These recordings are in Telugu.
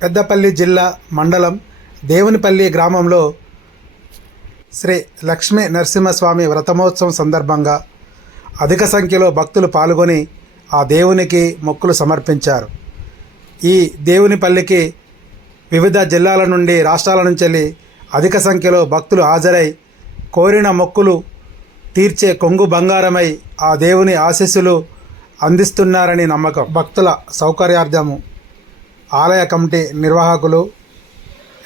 పెద్దపల్లి జిల్లా మండలం దేవునిపల్లి గ్రామంలో శ్రీ లక్ష్మీ నరసింహస్వామి వ్రతమోత్సవం సందర్భంగా అధిక సంఖ్యలో భక్తులు పాల్గొని ఆ దేవునికి మొక్కులు సమర్పించారు. ఈ దేవునిపల్లికి వివిధ జిల్లాల నుండి రాష్ట్రాల నుంచి వెళ్ళి అధిక సంఖ్యలో భక్తులు హాజరై కోరిన మొక్కులు తీర్చే కొంగు బంగారమై ఆ దేవుని ఆశీస్సులు అందిస్తున్నారని నమ్మకం. భక్తుల సౌకర్యార్థము ఆలయ కమిటీ నిర్వాహకులు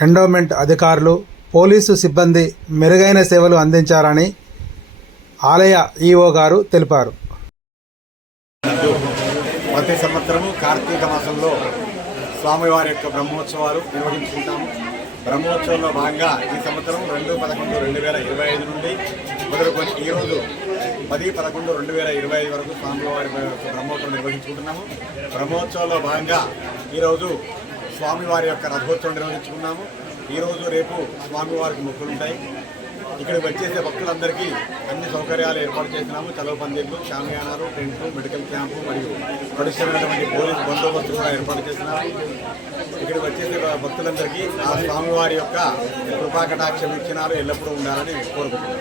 ఎండోమెంట్ అధికారులు పోలీసు సిబ్బంది మెరుగైన సేవలు అందించారని ఆలయ ఈఓ గారు తెలిపారు. ప్రతి సంవత్సరము కార్తీక మాసంలో స్వామివారి యొక్క బ్రహ్మోత్సవాలు నిర్వహించుకుంటాము. బ్రహ్మోత్సవంలో భాగంగా ఈ సంవత్సరం రెండు పదకొండు రెండు వేల ఇరవై ఐదు నుండి మొదలుకొని ఈరోజు పది పదకొండు రెండు వేల ఇరవై ఐదు వరకు స్వామివారి బ్రహ్మోత్సవం నిర్వహించుకుంటున్నాము. బ్రహ్మోత్సవంలో భాగంగా ఈరోజు స్వామివారి యొక్క రథోత్సవం నిర్వహించుకున్నాము. ఈరోజు రేపు స్వామివారికి మొక్కులుంటాయి. ఇక్కడికి వచ్చేసే భక్తులందరికీ అన్ని సౌకర్యాలు ఏర్పాటు చేసినాము చలవ పందిర్లు షామియానాలు టెంట్లు మెడికల్ క్యాంపు మరియు పరిశ్రమైనటువంటి పోలీస్ బందోబస్తు కూడా ఏర్పాటు చేసినాము ఇక్కడికి వచ్చేసే భక్తులందరికీ ఆ స్వామివారి యొక్క కృపా కటాక్షం ఇచ్చినారు. ఎల్లప్పుడూ ఉండాలని కోరుకుంటున్నాను